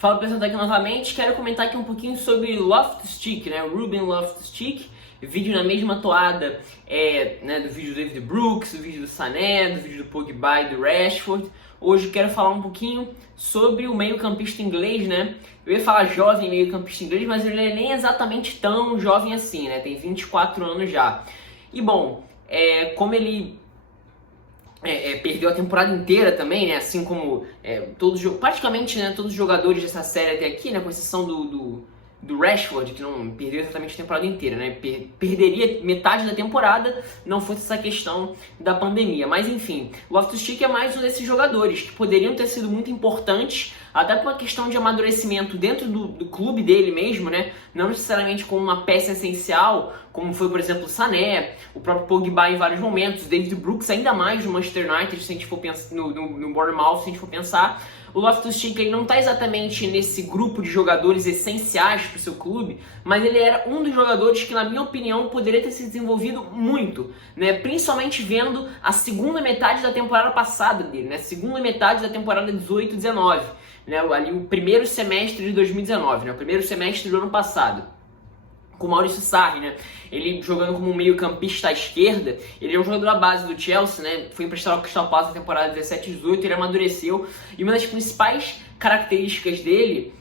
Fala pessoal, tá aqui novamente. Quero comentar aqui um pouquinho sobre Loftus-Cheek, né? Ruben Loftus-Cheek, vídeo na mesma toada do vídeo do David Brooks, do vídeo do Sané, do vídeo do Pogba e do Rashford. Hoje quero falar um pouquinho sobre o meio-campista inglês, né? Eu ia falar jovem meio-campista inglês, mas ele não é nem exatamente tão jovem assim, né? Tem 24 anos já. E bom, como ele perdeu a temporada inteira também, né? Assim como praticamente, né, todos os jogadores dessa série até aqui, né? Com exceção do Rashford, que não perdeu exatamente a temporada inteira, né? Perderia metade da temporada, não fosse essa questão da pandemia. Mas enfim, o Loftus-Cheek é mais um desses jogadores que poderiam ter sido muito importantes, até por uma questão de amadurecimento dentro do clube dele mesmo, né? Não necessariamente como uma peça essencial, como foi, por exemplo, o Sané, o próprio Pogba em vários momentos, David Brooks ainda mais no Manchester United, se a gente for pensar no Bournemouth, se a gente for pensar. O Loftus-Cheek ele não está exatamente nesse grupo de jogadores essenciais para o seu clube, mas ele era um dos jogadores que, na minha opinião, poderia ter se desenvolvido muito, né? Principalmente vendo a segunda metade da temporada passada dele, né? Segunda metade da temporada 18-19, né? Ali o primeiro semestre de 2019, né? O primeiro semestre do ano passado, com o Maurício Sarri, né? Ele jogando como um meio-campista à esquerda, ele é um jogador da base do Chelsea, né? Foi emprestado ao Crystal Palace na temporada 17-18, ele amadureceu, e uma das principais características dele,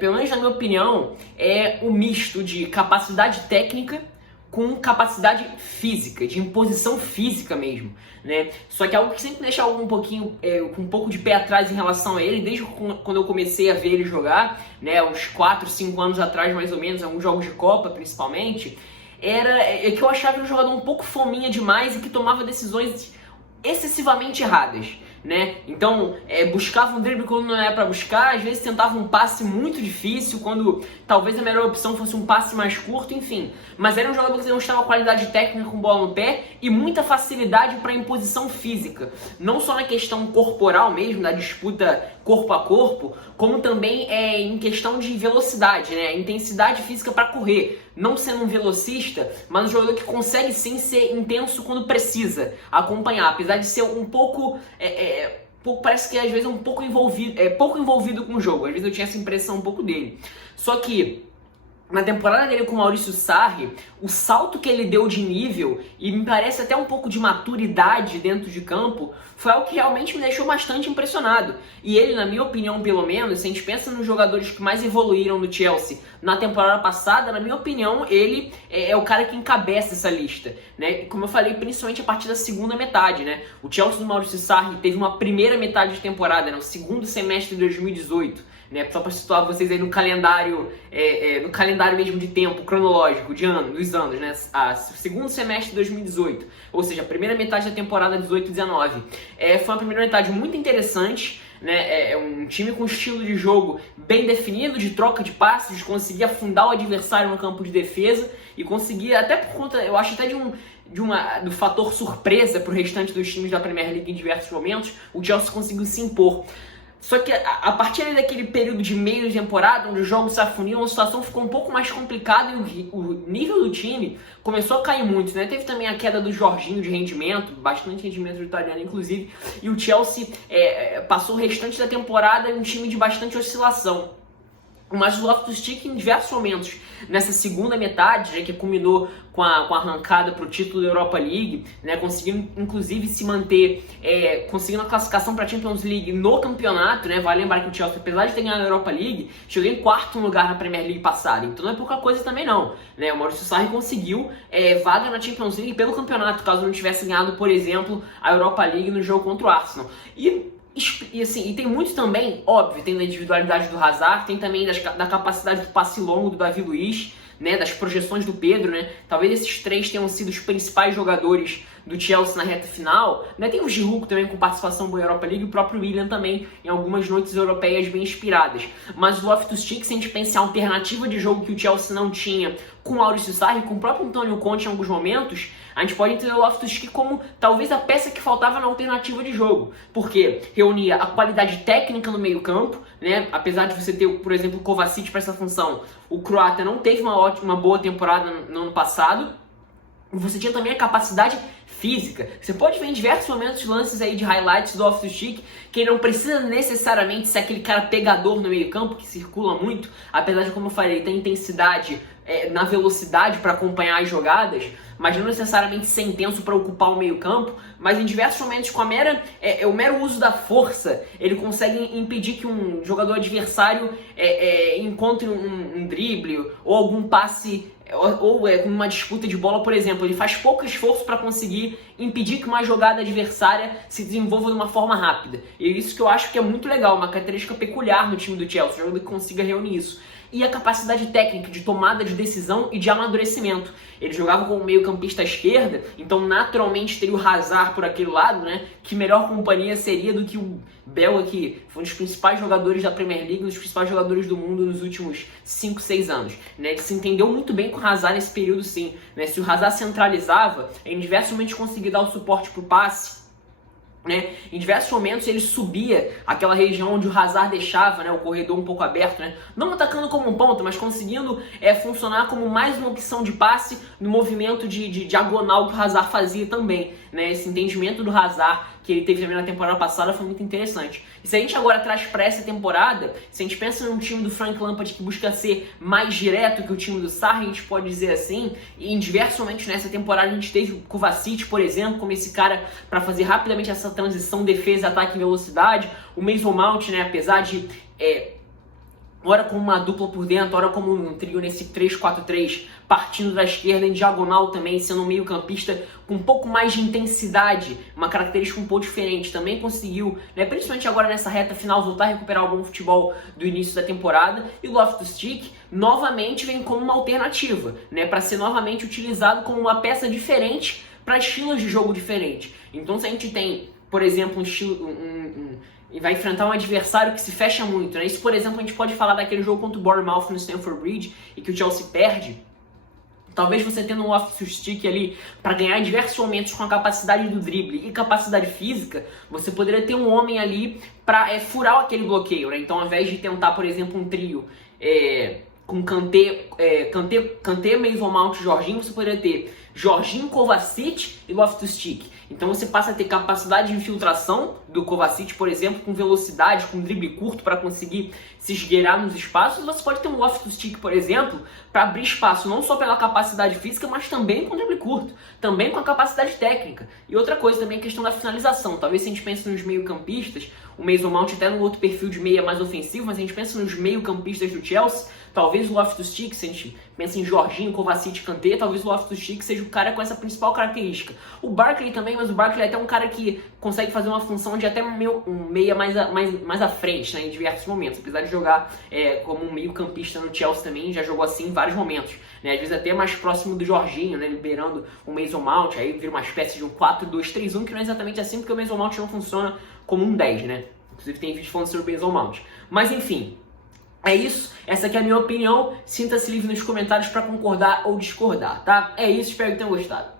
pelo menos na minha opinião, é o misto de capacidade técnica com capacidade física, de imposição física mesmo, né? Só que algo que sempre me deixa um pouco de pé atrás em relação a ele, desde quando eu comecei a ver ele jogar, né, uns 4, 5 anos atrás mais ou menos, alguns jogos de Copa principalmente, é que eu achava ele um jogador um pouco fominha demais e que tomava decisões excessivamente erradas, né? Então, buscava um drible quando não era para buscar, às vezes tentava um passe muito difícil, quando talvez a melhor opção fosse um passe mais curto, enfim. Mas era um jogador que demonstrava qualidade técnica com bola no pé e muita facilidade para imposição física, não só na questão corporal mesmo, da disputa corpo a corpo, como também em questão de velocidade, né? Intensidade física para correr. Não sendo um velocista, mas um jogador que consegue sim ser intenso quando precisa acompanhar, apesar de ser um pouco, parece que às vezes é pouco envolvido com o jogo. Às vezes eu tinha essa impressão um pouco dele. Só que na temporada dele com o Maurício Sarri, o salto que ele deu de nível, e me parece até um pouco de maturidade dentro de campo, foi algo que realmente me deixou bastante impressionado. E ele, na minha opinião, pelo menos, se a gente pensa nos jogadores que mais evoluíram no Chelsea na temporada passada, na minha opinião, ele é o cara que encabeça essa lista, né? Como eu falei, principalmente a partir da segunda metade, né? O Chelsea do Maurício Sarri teve uma primeira metade de temporada, né? O segundo semestre de 2018. Né, só para situar vocês aí no calendário mesmo de tempo cronológico dos anos, né? Segundo semestre de 2018, ou seja, a primeira metade da temporada 18-19, foi uma primeira metade muito interessante, né? Um time com estilo de jogo bem definido, de troca de passes, de conseguir afundar o adversário no campo de defesa e conseguir, até por conta, eu acho até do fator surpresa para o restante dos times da Premier League em diversos momentos, o Chelsea conseguiu se impor. Só que a partir daquele período de meio de temporada, onde os jogos se afunilam, a situação ficou um pouco mais complicada e o nível do time começou a cair muito, né? Teve também a queda do Jorginho de rendimento, bastante rendimento do italiano, inclusive, e o Chelsea passou o restante da temporada em um time de bastante oscilação. Mas o Loftus-Cheek, em diversos momentos, nessa segunda metade, né, que culminou com a arrancada para o título da Europa League, né, conseguindo inclusive se manter, conseguindo a classificação para a Champions League no campeonato, né? Vale lembrar que o Chelsea, apesar de ter ganhado a Europa League, chegou em quarto lugar na Premier League passada, então não é pouca coisa também não, né? O Maurício Sarri conseguiu vaga na Champions League pelo campeonato, caso não tivesse ganhado, por exemplo, a Europa League no jogo contra o Arsenal. E tem muito também, óbvio, tem da individualidade do Hazard, tem também da capacidade do passe longo do Davi Luiz, né, das projeções do Pedro, né? Talvez esses três tenham sido os principais jogadores do Chelsea na reta final, né? Tem o Giroud também com participação boa na Europa League, e o próprio William também em algumas noites europeias bem inspiradas. Mas o Loftus-Cheek, se a gente pensar a alternativa de jogo que o Chelsea não tinha com o Maurício Sarri, com o próprio Antonio Conte em alguns momentos, a gente pode entender o Loftus-Cheek como talvez a peça que faltava na alternativa de jogo, porque reunia a qualidade técnica no meio campo, né? Apesar de você ter, por exemplo, o Kovacic para essa função, o croata não teve uma boa temporada no ano passado, Você tinha também a capacidade física. Você pode ver em diversos momentos lances aí de highlights do Loftus-Cheek, que ele não precisa necessariamente ser aquele cara pegador no meio campo, que circula muito, apesar de, como eu falei, ter intensidade na velocidade para acompanhar as jogadas, mas não necessariamente ser intenso para ocupar o meio campo, mas em diversos momentos com o mero uso da força, ele consegue impedir que um jogador adversário encontre um drible ou algum passe ou uma disputa de bola, por exemplo. Ele faz pouco esforço para conseguir impedir que uma jogada adversária se desenvolva de uma forma rápida. E é isso que eu acho que é muito legal, uma característica peculiar no time do Chelsea, um jogador que consiga reunir isso. E a capacidade técnica de tomada de decisão e de amadurecimento. Ele jogava como meio campista à esquerda, então naturalmente teria o Hazard por aquele lado, né? Que melhor companhia seria do que o Bell, que foi um dos principais jogadores da Premier League, um dos principais jogadores do mundo nos últimos 5, 6 anos. Né? Ele se entendeu muito bem com o Hazard nesse período, sim. Né? Se o Hazard centralizava, em diversos momentos conseguia dar o suporte para o passe, né? Em diversos momentos ele subia aquela região onde o Hazard deixava, né, o corredor um pouco aberto, né? Não atacando como um ponta, mas conseguindo funcionar como mais uma opção de passe no movimento de diagonal que o Hazard fazia também. Né? Esse entendimento do Hazard que ele teve também na temporada passada foi muito interessante. E se a gente agora traz para essa temporada, se a gente pensa num time do Frank Lampard que busca ser mais direto que o time do Sarri, a gente pode dizer assim, e em diversos momentos nessa temporada a gente teve o Kovacic, por exemplo, como esse cara para fazer rapidamente essa transição defesa, ataque e velocidade, o Mason Mount, né, apesar de ora como uma dupla por dentro, ora como um trio nesse 3-4-3, partindo da esquerda em diagonal também, sendo um meio campista com um pouco mais de intensidade, uma característica um pouco diferente. Também conseguiu, né, principalmente agora nessa reta final, voltar a recuperar o bom futebol do início da temporada. E o Loftus-Cheek novamente vem como uma alternativa, né, para ser novamente utilizado como uma peça diferente para estilos de jogo diferentes. Então se a gente tem, por exemplo, um estilo... e vai enfrentar um adversário que se fecha muito, né? Isso, por exemplo, a gente pode falar daquele jogo contra o Bournemouth no Stamford Bridge e que o Chelsea perde. Talvez você tendo um Loftus-Cheek ali para ganhar em diversos momentos com a capacidade do drible e capacidade física, você poderia ter um homem ali para furar aquele bloqueio, né? Então, ao invés de tentar, por exemplo, um trio com Kanté, Mason Mount e Jorginho, você poderia ter Jorginho, Kovacic e Loftus-Cheek. Então você passa a ter capacidade de infiltração do Kovacic, por exemplo, com velocidade, com drible curto para conseguir se esgueirar nos espaços. Você pode ter um Loftus-Cheek, por exemplo, para abrir espaço não só pela capacidade física, mas também com drible curto, também com a capacidade técnica. E outra coisa também é a questão da finalização. Talvez se a gente pense nos meio-campistas, o Mason Mount até no outro perfil de meia mais ofensivo, mas a gente pensa nos meio-campistas do Chelsea, talvez o Loftus-Cheek, se a gente pensa em Jorginho, Kovacic e Kanté, talvez o Loftus-Cheek seja o cara com essa principal característica. O Barkley também, mas o Barkley é até um cara que consegue fazer uma função de até um meia mais à frente, né, em diversos momentos. Apesar de jogar como um meio-campista no Chelsea também, já jogou assim em vários momentos. Né, às vezes até mais próximo do Jorginho, né, liberando o Mason Mount, aí vira uma espécie de um 4-2-3-1, que não é exatamente assim, porque o Mason Mount não funciona como um 10, né? Inclusive tem vídeo falando sobre o Mason Mount. Mas enfim, é isso, essa aqui é a minha opinião. Sinta-se livre nos comentários para concordar ou discordar, tá? É isso, espero que tenham gostado.